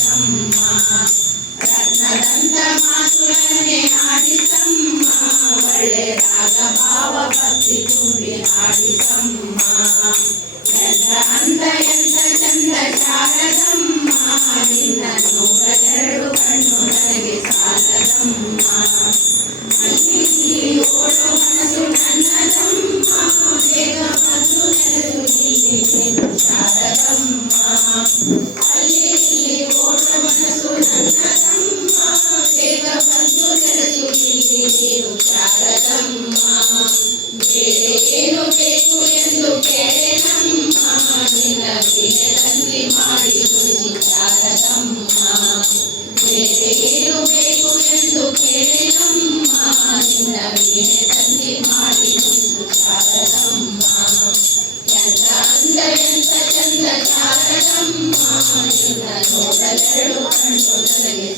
ಆಡಿಸಮ್ಮ ರತ್ನದಂತ ಮಾತುಗಳನ್ನೇ ಆಡಿಸಮ್ಮ ಒಳ್ಳೆ ರಾಗ ಭಾವ ಭಕ್ತಿ ತುಂಬಿ ಆಡಿಸಮ್ಮ ಎಂತ ಅಂದ ಎಂತ ಚಂದ ಶಾರದಮ್ಮ ನಿನ್ನ ನೋಡಲೆರಡು ಕಣ್ಣು ನನಗೆ ಸಾಲದಮ್ಮ ಅಲ್ಲಿ ಓಡೋ ಮನಸ್ಸು ನನ್ನದಮ್ಮ ಬೇಗ ಬಂದು ನೆಲೆಸು ನೀನು ಶಾರದಮ್ಮ ಅಲ್ಲಿ ಓಡೋ ಮನಸ್ಸು ನನ್ನದಮ್ಮ ಬೇಗ ಬಂದು ನೆಲೆಸು ನೀನು ಶಾರದಮ್ಮ ಬೇರೆ ಏನು ಬೇಕು ಎಂದು ಕೇಳೆನಮ್ಮ ನಿನ್ನ ವೀಣೆ ತಂದಿ ಮಾಡಿ ನುಡಿಸು ಶಾರದಮ್ಮ ಬೇರೆ ಏನು ಬೇಕು ಎಂದು ಕೇಳೆನಮ್ಮ ನಿನ್ನ ವೀಣೆ ತಂದಿ ಮಾಡಿ ನುಡಿಸು ಶಾರದಮ್ಮ ಎಂತ ಅಂದ ಎಂತ ಚಂದ ಶಾರದಮ್ಮ ನಿನ್ನ ನೋಡಲೆರಡು ಕಣ್ಣು ನನಗೆ